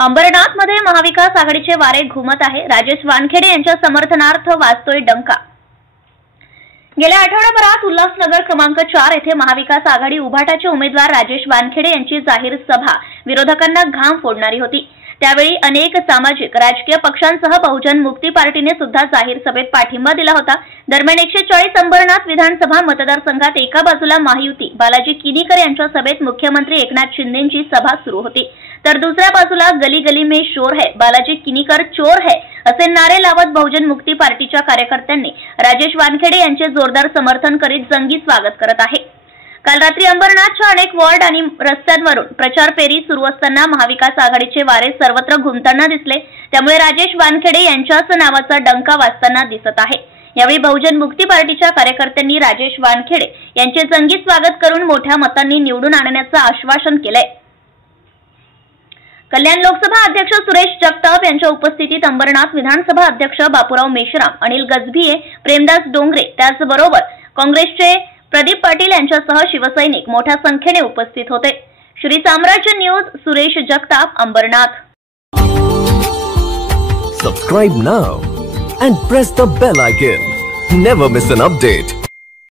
अंबरनाथमध्ये महाविकास आघाडीचे वारे घुमत आहे। राजेश वानखेडे यांच्या समर्थनार्थ वाजतोय डंका। गेल्या आठवड्याभरात उल्हासनगर क्रमांक 4 येथे महाविकास आघाडी उभाटाचे उमेदवार राजेश वानखेडे यांची जाहीर सभा विरोधकांना घाम फोडणारी होती। त्यावेळी अनेक सामाजिक राजकीय पक्षांसह बहुजन मुक्ती पार्टीने सुद्धा जाहीर सभेत पाठिंबा दिला होता। दरम्यान 140 अंबरनाथ विधानसभा मतदारसंघात एका बाजूला महायुती बालाजी किनीकर यांच्या सभेत मुख्यमंत्री एकनाथ शिंदेंची सभा सुरू होती, तर दुसऱ्या बाजूला गली गली में शोर है, बालाजी किनीकर चोर है असे नारे लावत बहुजन मुक्ती पार्टीच्या कार्यकर्त्यांनी राजेश वानखेडे यांचे जोरदार समर्थन करीत जंगी स्वागत करत आहे। काल रात्री अंबरनाथच्या अनेक वॉर्ड आणि रस्त्यांवरून प्रचार फेरी सुरू असताना महाविकास आघाडीचे वारे सर्वत्र घुमताना दिसले। त्यामुळे राजेश वानखेडे यांच्याच नावाचा डंका वाजताना दिसत आहे। यावेळी बहुजन मुक्ती पार्टीच्या कार्यकर्त्यांनी राजेश वानखेडे यांचे जंगी स्वागत करून मोठ्या मतांनी निवडून आणण्याचं आश्वासन केलंय। कल्याण लोकसभा अध्यक्ष सुरेश जगताप यांच्या उपस्थितीत अंबरनाथ विधानसभा अध्यक्ष बापूराव मेश्राम, अनिल गजभिये, प्रेमदास डोंगरे, त्याचबरोबर काँग्रेसचे प्रदीप पाटील यांच्यासह शिवसैनिक मोठ्या संख्येने उपस्थित होते। Shri Samrajya news, Suresh Jagtap, Ambernath. Subscribe now and press the bell icon. Never miss an update.